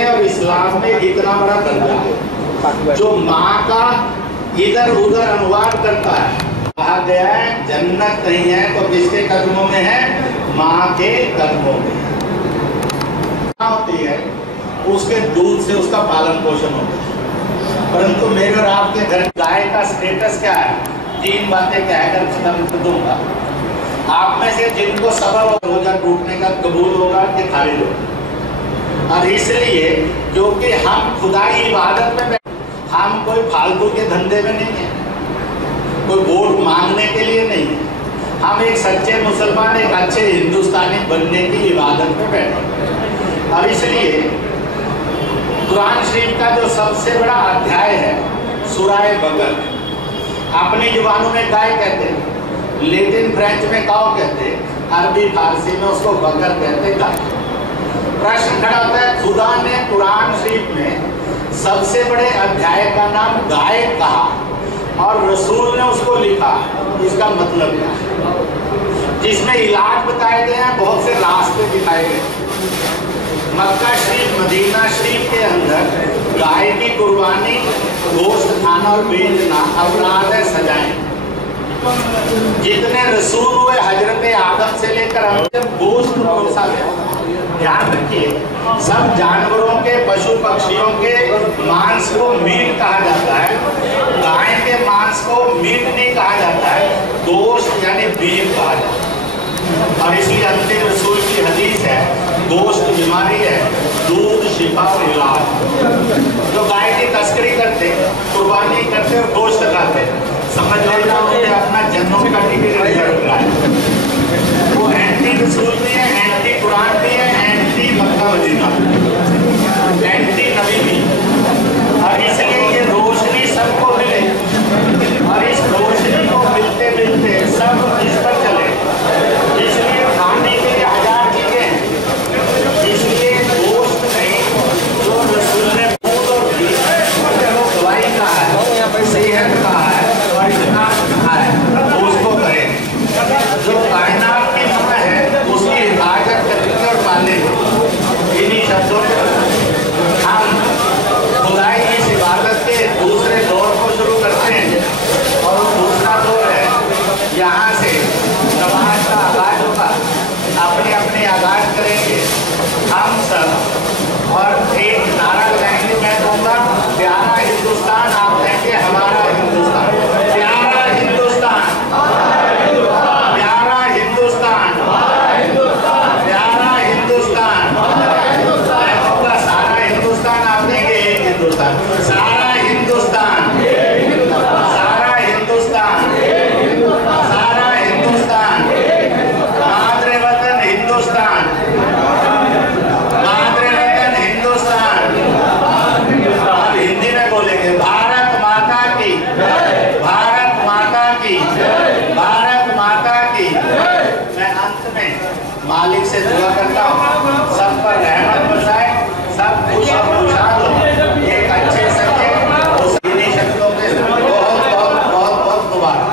में और इस्लाम में इतना बड़ा दर्जा है जो माँ का इधर उधर अनुवाद करता है। कहा गया है जन्नत नहीं है तो किसके कदमों में है? माँ के कदमों में होती है, उसके दूध से उसका पालन पोषण होता है। परंतु मेरे और आपके घर गाय का स्टेटस क्या है? 3 बातें क्या है, अगर खत्म कर दूंगा। आप में से जिनको सबब रोजा टूटने का कबूल होगा कि खारिज होगा। और इसलिए जो कि हम खुदाई इबादत में, हम कोई फालतू के धंधे में नहीं है, कोई वोट मांगने के लिए नहीं है। हम एक सच्चे मुसलमान, एक अच्छे हिंदुस्तानी बनने की इबादत में बैठे। और इसलिए कुरान शरीफ का जो सबसे बड़ा अध्याय है सूरह बकर, अपनी जुबानों में गाय कहते हैं, लेटिन फ्रेंच में काऊ कहते हैं, अरबी फारसी में उसको बकर कहते हैं गाय। प्रश्न खड़ा होता है, खुदा ने कुरान शरीफ में सबसे बड़े अध्याय का नाम गाय कहा और रसूल ने उसको लिखा, इसका मतलब क्या है? जिसमें इलाज बताए गए हैं, बहुत से रास्ते दिखाए गए। मक्का शरीफ, मदीना शरीफ के अंदर गाय की कुर्बानी, गोश्त खाना और बेचना अपराध है, सजाएं। जितने रसूल हुए हजरत आदम से लेकर हम जब गोश्त परोसा गया, ध्यान रखिए, सब जानवरों के, पशु पक्षियों के मांस को मीट कहा जाता है, गाय के मांस को मीट नहीं कहा जाता है, गोश्त यानी बीफ कहा जाता है। और इसलिए अंतिम रसूल की हदीस है, गोश्त बीमारी है, दूध शिफा और इलाज। जो गाय की तस्करी करते, कुर्बानी करते और गोश्त खाते, समझ लेना उन्होंने अपना जन्म का टिकट रिजर्व करा है। वो एंटी रसूल भी है, एंटी कुरान भी है, एंटी मक्का मदीना, एंटी नबी भी। और इसलिए ये रोशनी सबको मिले और इस रोशनी को मिलते मिलते सब इस पर चले। इसलिए खाने के लिए 1000 चीजें हैं, इसलिए गोश्त नहीं, जो रसूल ने दूध और घी जो दवाई कहा है, सेहत कहा है और इस्लाम कहा है, उसको करें। जो कायनात की समय है उसकी हिफाजत करेंगे और पालेंगे। इन्हीं शब्दों हम खुदाई की इस इबादत के दूसरे दौर को शुरू करते हैं और दूसरा दौर है यहाँ से नमाज का आगाज होगा। अपने अपने आगाज करेंगे हम सब और एक नारा लगाएंगे, मैं दूंगा प्यारा हिंदुस्तान, आप कहेंगे हमारा हिंदुस्तान। प्यारा हिंदुस्तान, प्यारा हिंदुस्तान, प्यारा हिंदुस्तान। मैं कहूँगा सारा हिंदुस्तान, आप देंगे एक हिंदुस्तान। सारा हिंदुस्तान, सारा हिंदुस्तान, सारा हिंदुस्तान, मातृ वतन हिंदुस्तान, मातृ वतन हिंदुस्तान। आप हिंदी में बोलेंगे, भारत माता की, भारत माता की, भारत माता की। मैं अंत में मालिक से दुआ करता हूँ सब पर रहमत बरसाए, सब खुश और खुशहाल हो, एक अच्छे सच्चे इन्हीं शब्दों के बहुत बहुत बहुत बहुत मुबारक।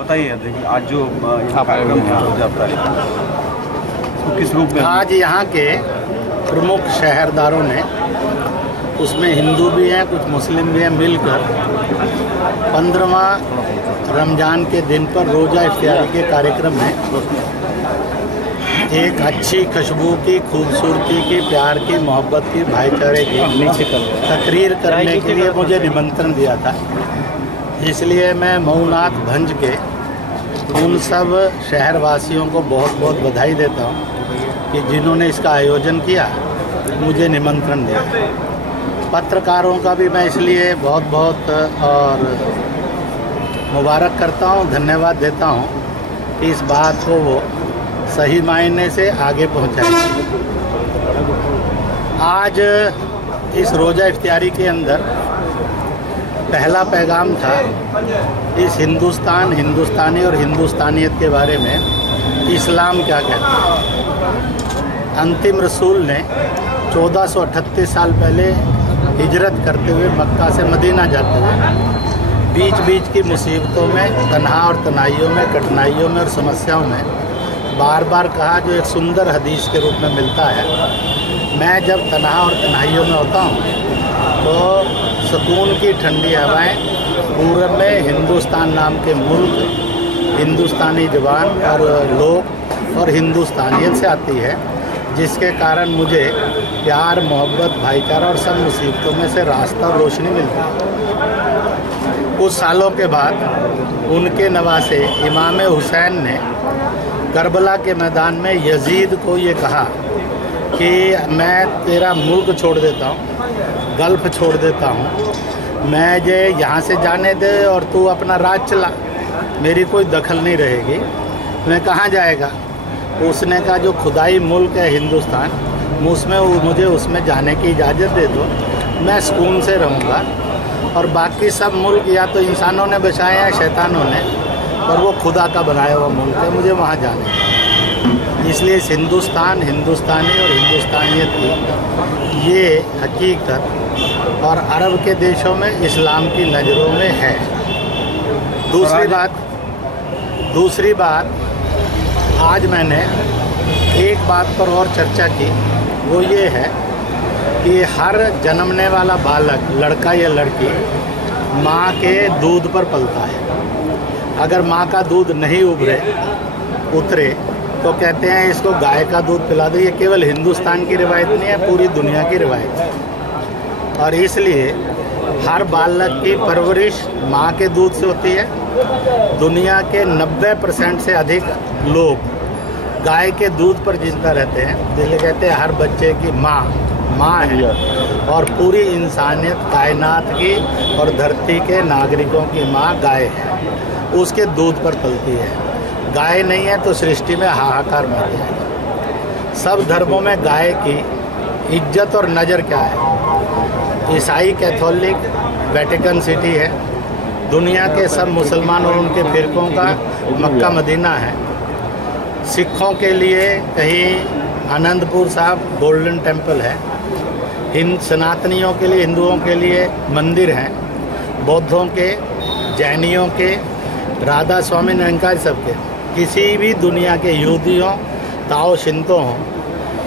बताइए, देखिए आज जो यहाँ कार्यक्रम हो जाता है तो किस रूप में? आज यहाँ के प्रमुख शहरदारों ने, उसमें हिंदू भी हैं कुछ मुस्लिम भी हैं, मिलकर 15वां रमज़ान के दिन पर रोज़ा इफ्तियारी के कार्यक्रम में एक अच्छी खुशबू की, खूबसूरती की, प्यार की, मोहब्बत की, भाईचारे की तकरीर करने के लिए मुझे निमंत्रण दिया था। इसलिए मैं मऊनाथ भंज के उन सब शहरवासियों को बहुत बहुत बधाई देता हूँ कि जिन्होंने इसका आयोजन किया, मुझे निमंत्रण दिया। पत्रकारों का भी मैं इसलिए बहुत बहुत और मुबारक करता हूँ, धन्यवाद देता हूँ कि इस बात को वो सही मायने से आगे पहुँचाए। आज इस रोज़ा इफ्तियारी के अंदर पहला पैगाम था इस हिंदुस्तान, हिंदुस्तानी और हिंदुस्तानियत के बारे में इस्लाम क्या कहता है। अंतिम रसूल ने 1438 साल पहले हिजरत करते हुए मक्का से मदीना जाते हुए बीच बीच की मुसीबतों में, तन्हा और तनाइयों में, कठिनाइयों में और समस्याओं में बार बार कहा, जो एक सुंदर हदीस के रूप में मिलता है। मैं जब तन्हा और तनाइयों में होता हूँ तो सुकून की ठंडी हवाएं पूरब में हिंदुस्तान नाम के मुल्क, हिंदुस्तानी जवान और लोग और हिंदुस्तानियत से आती है, जिसके कारण मुझे प्यार, मोहब्बत, भाईचारा और सब मुसीबतों में से रास्ता और रोशनी मिलती है। कुछ सालों के बाद उनके नवासे इमाम हुसैन ने करबला के मैदान में यजीद को ये कहा कि मैं तेरा मुल्क छोड़ देता हूँ, गल्फ छोड़ देता हूँ, मैं जे यहाँ से जाने दे और तू अपना राज चला, मेरी कोई दखल नहीं रहेगी। मैं कहाँ जाएगा? उसने कहा जो खुदाई मुल्क है हिंदुस्तान, मुझे उसमें जाने की इजाज़त दे दो, मैं सुकून से रहूँगा। और बाकी सब मुल्क या तो इंसानों ने बसाए हैं, शैतानों ने, और वो खुदा का बनाया हुआ मुल्क है, मुझे वहाँ जाना है। इसलिए इस हिंदुस्तान, हिंदुस्तानी और हिंदुस्तानियत की ये हकीकत और अरब के देशों में इस्लाम की नज़रों में है। दूसरी बात आज मैंने एक बात पर और चर्चा की, वो ये है कि हर जन्मने वाला बालक, लड़का या लड़की, माँ के दूध पर पलता है। अगर माँ का दूध नहीं उतरे तो कहते हैं इसको गाय का दूध पिला दो। ये केवल हिंदुस्तान की रिवायत नहीं है, पूरी दुनिया की रिवायत है। और इसलिए हर बालक की परवरिश माँ के दूध से होती है। दुनिया के 90% से अधिक लोग गाय के दूध पर जिंदा रहते हैं, इसलिए कहते हैं हर बच्चे की माँ है। और पूरी इंसानियत, कायनात की और धरती के नागरिकों की माँ गाय है, उसके दूध पर पलती है। गाय नहीं है तो सृष्टि में हाहाकार मच जाएगा। सब धर्मों में गाय की इज्जत और नज़र क्या है? ईसाई कैथोलिक वेटिकन सिटी है, दुनिया के सब मुसलमान और उनके फिरकों का मक्का मदीना है। सिखों के लिए कहीं आनंदपुर साहब गोल्डन टेम्पल है, सनातनियों के लिए, हिंदुओं के लिए मंदिर हैं, बौद्धों के, जैनियों के, राधा स्वामी निरंकार सबके। किसी भी दुनिया के यहूदियों, ताओ शिंतो हों,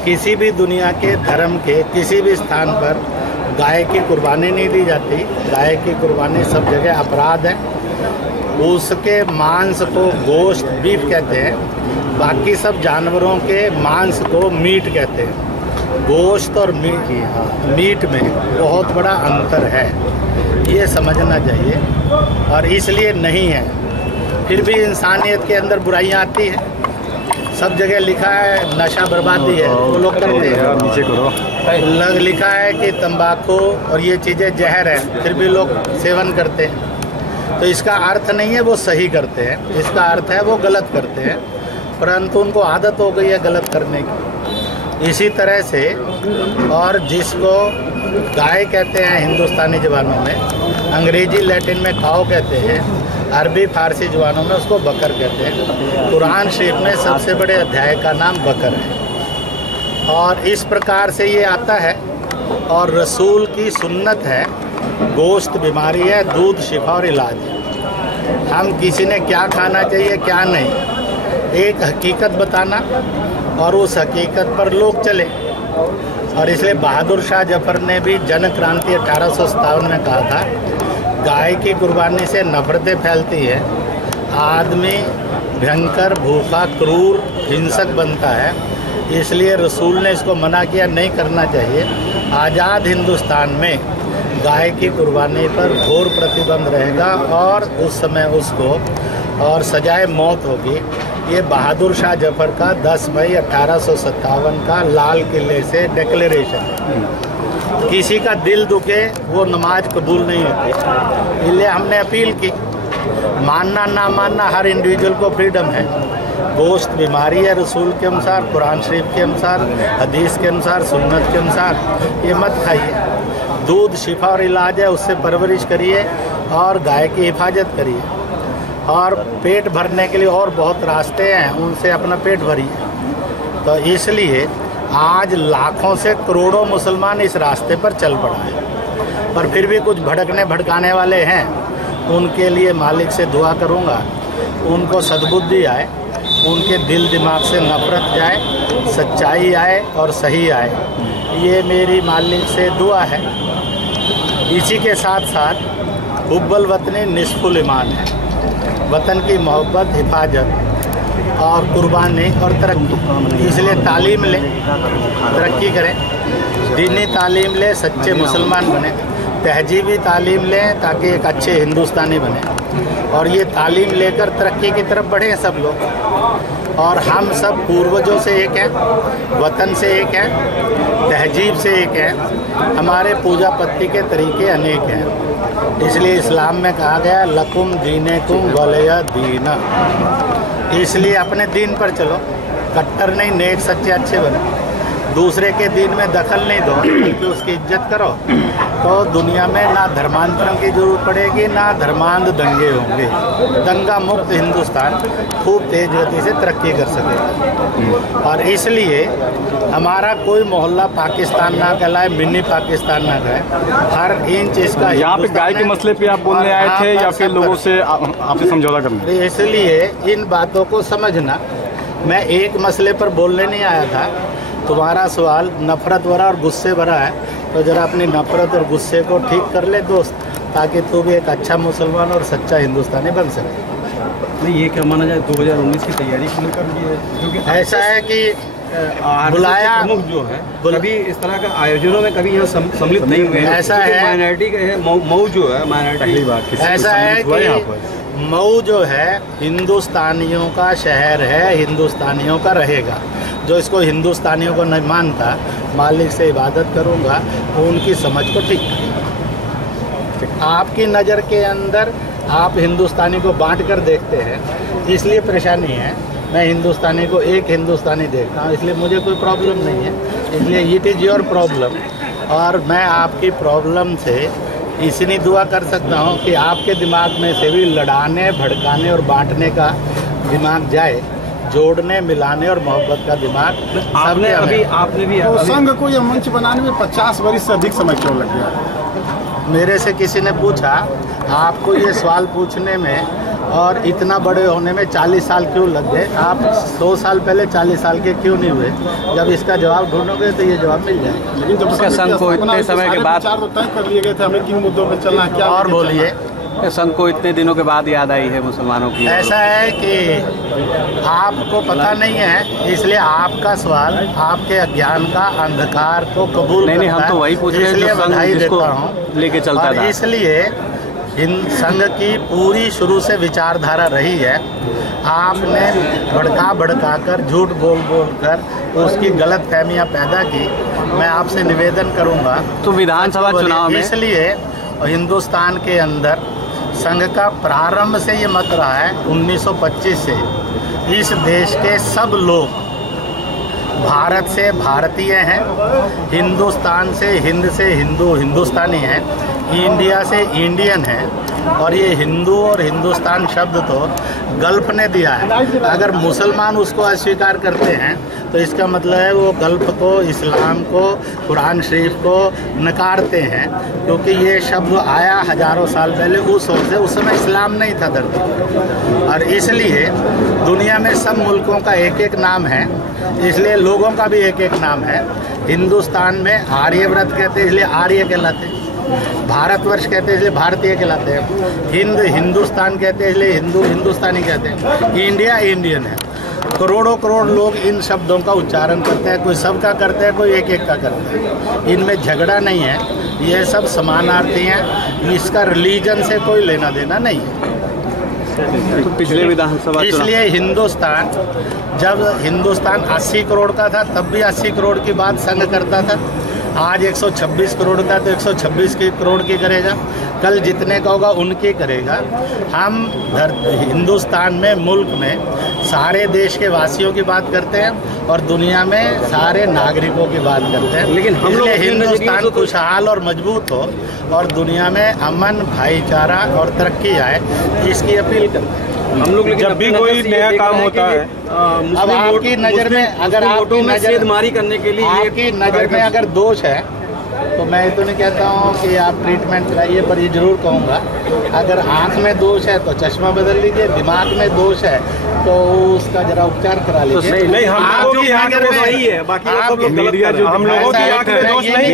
किसी भी दुनिया के धर्म के किसी भी स्थान पर गाय की कुर्बानी नहीं दी जाती। गाय की कुर्बानी सब जगह अपराध है। उसके मांस को गोश्त, बीफ कहते हैं, बाकी सब जानवरों के मांस को मीट कहते हैं। गोश्त और मीट में बहुत बड़ा अंतर है, ये समझना चाहिए। और इसलिए नहीं है, फिर भी इंसानियत के अंदर बुराइयां आती हैं। सब जगह लिखा है नशा बर्बादी है, वो लोग करते हैं। नीचे करो। लिखा है कि तंबाकू और ये चीज़ें जहर है, फिर भी लोग सेवन करते हैं। तो इसका अर्थ नहीं है वो सही करते हैं, इसका अर्थ है वो गलत करते हैं, परंतु उनको आदत हो गई है गलत करने की। इसी तरह से, और जिसको गाय कहते हैं हिंदुस्तानी ज़बानों में, अंग्रेजी लैटिन में काऊ कहते हैं, अरबी फारसी ज़बानों में उसको बकर कहते हैं। कुरान शरीफ में सबसे बड़े अध्याय का नाम बकर है और इस प्रकार से ये आता है। और रसूल की सुन्नत है, गोश्त बीमारी है, दूध शिफा और इलाज है। हम किसी ने क्या खाना चाहिए क्या नहीं, एक हकीकत बताना और उस हकीकत पर लोग चले। और इसलिए बहादुर शाह जफर ने भी जन क्रांति 1857 में कहा था, गाय की कुर्बानी से नफरतें फैलती है, आदमी भयंकर, भूखा, क्रूर, हिंसक बनता है। इसलिए रसूल ने इसको मना किया, नहीं करना चाहिए। आज़ाद हिंदुस्तान में गाय की कुर्बानी पर घोर प्रतिबंध रहेगा और उस समय उसको और सजाए मौत होगी। ये बहादुर शाह जफर का 10 मई 1857 का लाल किले से डिक्लेरेशन है। किसी का दिल दुखे वो नमाज कबूल नहीं होती, इसलिए हमने अपील की, मानना ना मानना हर इंडिविजुअल को फ्रीडम है। गोश्त बीमारी है रसूल के अनुसार, कुरान शरीफ के अनुसार, हदीस के अनुसार, सुन्नत के अनुसार, ये मत खाइए। दूध शिफा और इलाज है, उससे परवरिश करिए और गाय की हिफाजत करिए। और पेट भरने के लिए और बहुत रास्ते हैं, उनसे अपना पेट भरिए। तो इसलिए आज लाखों से करोड़ों मुसलमान इस रास्ते पर चल पड़ा है। पर फिर भी कुछ भड़काने वाले हैं, उनके लिए मालिक से दुआ करूँगा, उनको सद्बुद्धि आए, उनके दिल दिमाग से नफरत जाए, सच्चाई आए और सही आए। ये मेरी मालिक से दुआ है। इसी के साथ साथ हुब्बुल वतनी निस्फुल ईमान है। वतन की मोहब्बत, हिफाजत और कुर्बानी और तरक्की। इसलिए तालीम लें, तरक्की करें, दीनी तालीम लें, सच्चे मुसलमान बने, तहजीबी तालीम लें ताकि एक अच्छे हिंदुस्तानी बने। और ये तालीम लेकर तरक्की की तरफ बढ़े सब लोग। और हम सब पूर्वजों से एक हैं, वतन से एक हैं, तहजीब से एक हैं, हमारे पूजा पत्ती के तरीके अनेक हैं। इसलिए इस्लाम में कहा गया लकुम दीनेकुम वलिया दीना। इसलिए अपने दीन पर चलो, कट्टर नहीं, नेक सच्चे अच्छे बनो, दूसरे के दीन में दखल नहीं दो, बल्कि उसकी इज्जत करो। तो दुनिया में ना धर्मांतरण की जरूरत पड़ेगी, ना धर्मांध दंगे होंगे। दंगा मुक्त हिंदुस्तान खूब तेज गति से तरक्की कर सकेगा। और इसलिए हमारा कोई मोहल्ला पाकिस्तान ना कहलाए, मिनी पाकिस्तान ना कहे, हर इंच इसका। यहाँ पे गाय के मसले पे आप बोलने आए थे या फिर लोगों से आपसे समझौता करने? इसलिए इन बातों को समझना, मैं एक मसले पर बोलने नहीं आया था। तुम्हारा सवाल नफरत भरा और गुस्से भरा है, तो ज़रा अपनी नफरत और गुस्से को ठीक कर ले दोस्त, ताकि तू भी एक अच्छा मुसलमान और सच्चा हिंदुस्तानी बन सके। ये क्या माना जाए 2019 की तैयारी को लेकर भी, क्योंकि ऐसा है कि बुलाया प्रमुख जो है कभी इस तरह का आयोजनों में कभी यहाँ सम्मिलित नहीं हुए। ऐसा है माइनॉरिटी का मऊ जो है, माइनॉरिटी ऐसा है कि मऊ जो है हिंदुस्तानियों का शहर है, हिंदुस्तानियों का रहेगा। जो इसको हिंदुस्तानियों को नहीं मानता, मालिक से इबादत करूँगा, उनकी समझ को ठीक करें। आपकी नज़र के अंदर आप हिंदुस्तानी को बांट कर देखते हैं, इसलिए परेशानी है। मैं हिंदुस्तानी को एक हिंदुस्तानी देखता हूँ, इसलिए मुझे कोई प्रॉब्लम नहीं है। इसलिए इट इज़ योर प्रॉब्लम, और मैं आपकी प्रॉब्लम से इतनी दुआ कर सकता हूँ कि आपके दिमाग में से भी लड़ाने, भड़काने और बांटने का दिमाग जाए, जोड़ने, मिलाने और मोहब्बत का दिमाग। आपने भी तो संघ को यह मंच बनाने में 50 वर्ष से अधिक समय क्यों लग गया? मेरे से किसी ने पूछा, आपको ये सवाल पूछने में और इतना बड़े होने में 40 साल क्यों लग गए? आप 100 साल पहले 40 साल के क्यों नहीं हुए? जब इसका जवाब ढूंढोगे तो ये जवाब मिल जाएगा। लेकिन जब संघ को इतने समय के बाद विचार तो तय कर लिए गए थे, हमें किन मुद्दों पर चलना है, क्या और बोलिए। संघ को इतने दिनों के बाद याद आई है मुसलमानों की? ऐसा है कि आपको पता नहीं है, इसलिए आपका सवाल आपके अज्ञान का अंधकार को कबूल नहीं, हम तो वही पूछ रहे हैं जो संघ जिसको लेके चलता था। इसलिए इन संघ की पूरी शुरू से विचारधारा रही है। आपने भड़का कर, झूठ बोल कर उसकी गलत फहमियाँ पैदा की। मैं आपसे निवेदन करूँगा तो विधानसभा चुनाव में, इसलिए हिंदुस्तान के अंदर संघ का प्रारंभ से ये मत रहा है 1925 से, इस देश के सब लोग भारत से भारतीय हैं, हिंदुस्तान से हिंदू हिंदुस्तानी हैं, इंडिया से इंडियन हैं। और ये हिंदू और हिंदुस्तान शब्द तो गल्फ ने दिया है। अगर मुसलमान उसको अस्वीकार करते हैं तो इसका मतलब है वो गल्फ को, इस्लाम को, कुरान शरीफ को नकारते हैं, क्योंकि ये शब्द आया हजारों साल पहले उस वक्त से। उस समय इस्लाम नहीं था धरती पर, और इसलिए दुनिया में सब मुल्कों का एक एक नाम है, इसलिए लोगों का भी एक एक नाम है। हिंदुस्तान में आर्यव्रत कहते हैं इसलिए आर्य कहलाते हैं, भारतवर्ष कहते हैं इसलिए भारतीय कहलाते हैं, हिंदुस्तान कहते हैं इसलिए हिंदू हिंदुस्तानी कहते हैं, इंडिया इंडियन है। करोड़ों करोड़ लोग इन शब्दों का उच्चारण करते हैं, कोई सबका करते हैं, कोई एक एक का करते हैं। इनमें झगड़ा नहीं है, ये सब समानार्थी हैं, इसका रिलीजन से कोई लेना देना नहीं है। तो पिछले विधानसभा इसलिए हिंदुस्तान, जब हिंदुस्तान 80 करोड़ का था तब भी 80 करोड़ की बात संघ करता था। आज 126 करोड़ का तो 126 करोड़ की करेगा, कल जितने का होगा उनकी करेगा। हम हिंदुस्तान में, मुल्क में सारे देश के वासियों की बात करते हैं और दुनिया में सारे नागरिकों की बात करते हैं। लेकिन हम लोग हिंदुस्तान खुशहाल और मजबूत हो और दुनिया में अमन, भाईचारा और तरक्की आए, इसकी अपील करते हैं हम लोग। लेकिन जब भी कोई नया काम होता है, अब आपकी नज़र में अगर आपकी नज़रमारी करने के लिए आपकी नज़र में अगर दोष है तो मैं तो नहीं कहता हूँ कि आप ट्रीटमेंट कराइए, पर ये जरूर कहूँगा अगर आँख में दोष है तो चश्मा बदल लीजिए, दिमाग में दोष है तो उसका जरा उपचार करा लीजिए। नहीं, हम लोगों की आँख में सही है, बाकी हम लोगों की आँख में दोष नहीं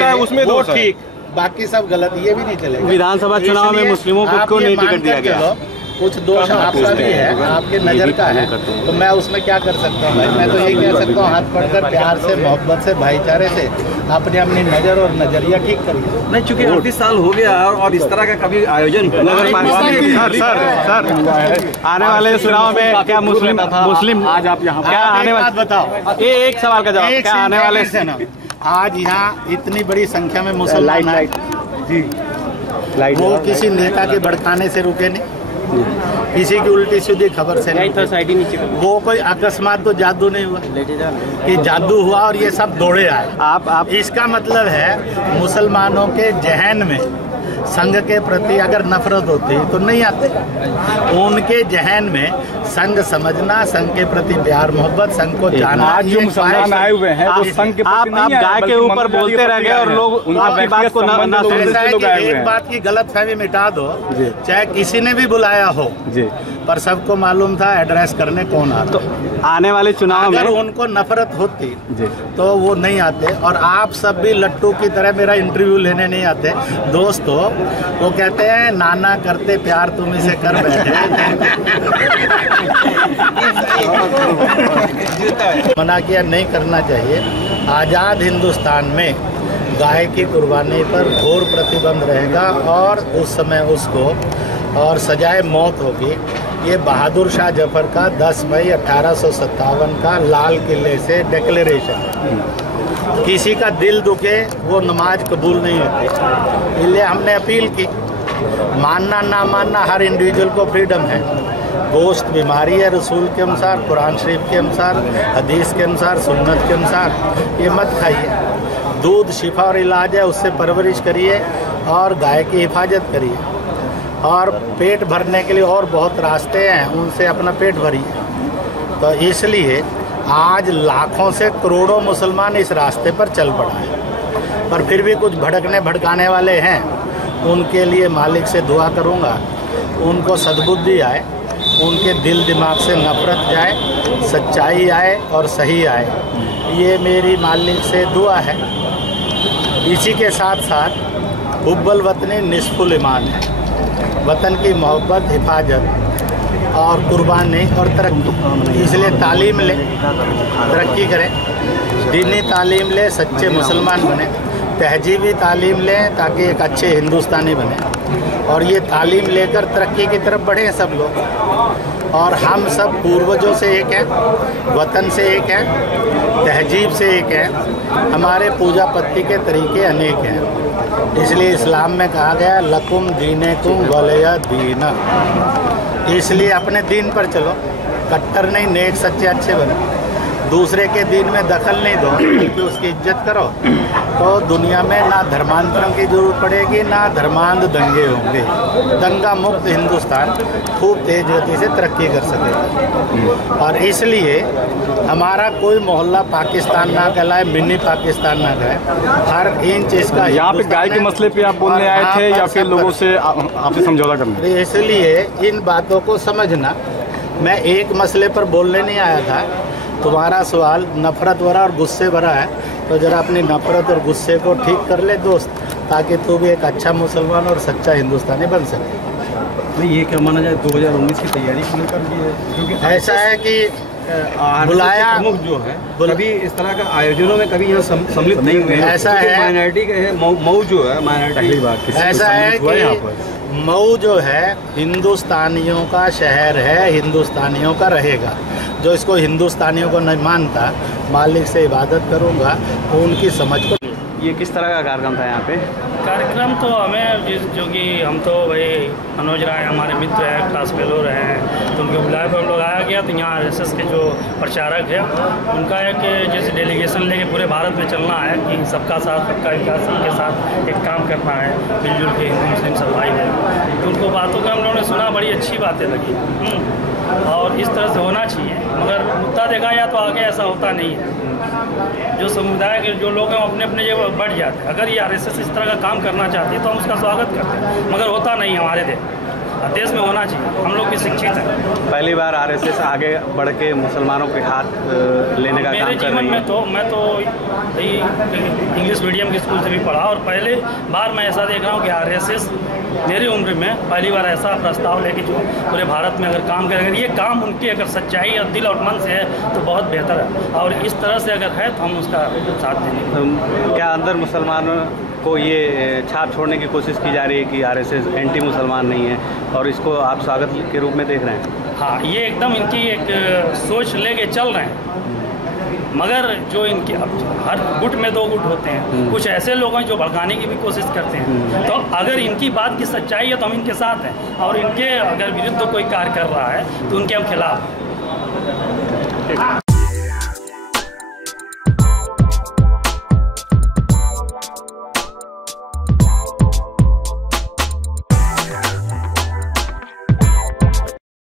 है, उसमें दोष ठीक, बाकी सब गलत, ये भी नहीं चलेगा। विधानसभा चुनाव में मुस्लिमों को क्यों नहीं टिकट दिया गया? कुछ दोष आपका भी है, आपके नज़र का है, तो मैं उसमें क्या कर सकता हूँ भाई? मैं तो यही कह सकता हूँ, हाथ पकड़कर प्यार से, मोहब्बत से, भाईचारे से अपनी अपनी नज़र और नज़रिया ठीक करिए। नहीं, चूंकि 38 साल हो गया और इस तरह का कभी आयोजन सर आने वाले चुनाव में क्या मुस्लिम आज आप यहाँ क्या आने वाले, बताओ एक सवाल का जवाब, क्या आने वाले से ना आज यहाँ इतनी बड़ी संख्या में मुसलमान आए जी, वो किसी नेता के भड़काने से रुके नहीं, किसी की उल्टी सीधी खबर से नहीं, वो कोई अकस्मात तो जादू नहीं हुआ कि जादू हुआ और ये सब दौड़े आए। आप इसका मतलब है मुसलमानों के जहन में संघ के प्रति अगर नफरत होती तो नहीं आते, उनके जहन में संघ समझना, संघ के प्रति प्यार मोहब्बत, संघ को जानना। आज जो मुसलमान आए हुए हैं वो संघ के प्रति नहीं आए, गाय के ऊपर बोलते रह गए और लोग उनकी बात को ना समझते। एक बात की गलतफहमी मिटा दो, चाहे किसी ने भी बुलाया हो जी, पर सबको मालूम था एड्रेस करने कौन आता। तो आने वाले चुनाव में अगर उनको नफरत होती तो वो नहीं आते। और आप सब भी लट्टू की तरह मेरा इंटरव्यू लेने नहीं आते। दोस्तों, वो कहते हैं नाना करते प्यार तुम इसे कर बैठे। मना किया नहीं करना चाहिए। आज़ाद हिंदुस्तान में गाय की कुर्बानी पर घोर प्रतिबंध रहेगा और उस समय उसको और सजाए मौत होगी। ये बहादुर शाह जफर का 10 मई 1857 का लाल किले से डिक्लेरेशन। किसी का दिल दुखे वो नमाज कबूल नहीं होती, इसलिए हमने अपील की। मानना ना मानना हर इंडिविजुअल को फ्रीडम है। गोश्त बीमारी है रसूल के अनुसार, कुरान शरीफ के अनुसार, हदीस के अनुसार, सुन्नत के अनुसार, ये मत खाइए। दूध शिफा और इलाज है, उससे परवरिश करिए और गाय की हिफाजत करिए। और पेट भरने के लिए और बहुत रास्ते हैं, उनसे अपना पेट भरिए। तो इसलिए आज लाखों से करोड़ों मुसलमान इस रास्ते पर चल पड़ा है, पर फिर भी कुछ भड़कने भड़काने वाले हैं। उनके लिए मालिक से दुआ करूँगा, उनको सद्बुद्धि आए, उनके दिल दिमाग से नफरत जाए, सच्चाई आए और सही आए। ये मेरी मालिक से दुआ है। इसी के साथ साथ हुब्बुल वतनी निस्फुल ईमान है। वतन की मोहब्बत, हिफाजत और कुर्बानी और तरक्की। इसलिए तालीम लें, तरक्की करें, दीनी तालीम लें, सच्चे मुसलमान बने, तहजीबी तालीम लें ताकि एक अच्छे हिंदुस्तानी बने। और ये तालीम लेकर तरक्की की तरफ बढ़ें सब लोग। और हम सब पूर्वजों से एक हैं, वतन से एक हैं, तहजीब से एक हैं। हमारे पूजा पत्ती के तरीके अनेक हैं। इसलिए इस्लाम में कहा गया लकुम दीनेकुम वलिया दीना। इसलिए अपने दीन पर चलो, कट्टर नहीं, नेक सच्चे अच्छे बने। दूसरे के दिन में दखल नहीं दो, बल्कि उसकी इज्जत करो, तो दुनिया में ना धर्मांतरण की जरूरत पड़ेगी, ना धर्मांध दंगे होंगे। दंगा मुक्त हिंदुस्तान खूब तेज गति से तरक्की कर सकेगा। और इसलिए हमारा कोई मोहल्ला पाकिस्तान ना कहलाए, मिनी पाकिस्तान ना कहे, हर इंच इसका। यहाँ पे गाय के मसले पे आप बोलने आए थे या फिर लोगों से आपसे समझौता करने? इसलिए इन बातों को समझना, मैं एक मसले पर बोलने नहीं आया था। तुम्हारा सवाल नफरत भरा और गुस्से भरा है, तो जरा अपनी नफरत और गुस्से को ठीक कर ले दोस्त, ताकि तू भी एक अच्छा मुसलमान और सच्चा हिंदुस्तानी बन सके। ये क्या माना जाए 2019 की तैयारी को लेकर भी है, क्योंकि ऐसा है कि बुलाया प्रमुख जो है कभी इस तरह का आयोजनों में कभी यहाँ सम्मिलित नहीं हुए। ऐसा है माइनॉरिटी के मऊ जो है माइनॉरिटी, ऐसा है कि मऊ जो है हिंदुस्तानियों का शहर है, हिंदुस्तानियों का रहेगा। जो इसको हिंदुस्तानियों को नहीं मानता, मालिक से इबादत करूंगा, तो उनकी समझ को। ये किस तरह का कार्यक्रम था यहाँ पे? कार्यक्रम तो हमें जो कि हम तो भाई मनोज राय हमारे मित्र हैं, क्लास फेलो रहे हैं, तो उनके बुलाए पर हम लोग आया गया। तो यहाँ RSS के जो प्रचारक है उनका है कि जैसे डेलीगेशन लेके पूरे भारत में चलना है कि सबका साथ सबका विकास, सबके साथ एक काम करना है, मिलजुल के हिंदू मुस्लिम सब भाई है। तो उनको बातों को हम लोगों ने सुना, बड़ी अच्छी बातें लगी और इस तरह से होना चाहिए। मगर मुद्दा देखा जाए तो आगे ऐसा होता नहीं है। जो समुदाय के जो लोग हैं अपने अपने जगह बढ़ जाते हैं। अगर ये RSS इस तरह का काम करना चाहती है तो हम उसका स्वागत करते हैं, मगर होता नहीं हमारे देश में होना चाहिए। हम लोग भी शिक्षित हैं। पहली बार RSS आगे बढ़ के मुसलमानों के हाथ लेने का काम कर रही है। मेरे जीवन में तो मैं तो इंग्लिश मीडियम के स्कूल से भी पढ़ा और पहले बार मैं ऐसा देख रहा हूँ कि RSS मेरी उम्र में पहली बार ऐसा प्रस्ताव लेके जो पूरे भारत में अगर काम करेंगे, ये काम उनकी अगर सच्चाई और दिल और मन से है तो बहुत बेहतर है। और इस तरह से अगर है तो हम उसका साथ देंगे। क्या अंदर मुसलमानों को ये छाप छोड़ने की कोशिश की जा रही है कि RSS एंटी मुसलमान नहीं है, और इसको आप स्वागत के रूप में देख रहे हैं? हाँ, ये एकदम इनकी एक सोच लेके चल रहे हैं। मगर जो इनके हर गुट में दो गुट होते हैं, कुछ ऐसे लोग हैं जो भड़काने की भी कोशिश करते हैं। तो अगर इनकी बात की सच्चाई है तो हम इनके साथ हैं, और इनके अगर विरुद्ध कोई कार्य कर रहा है तो उनके हम खिलाफ हैं।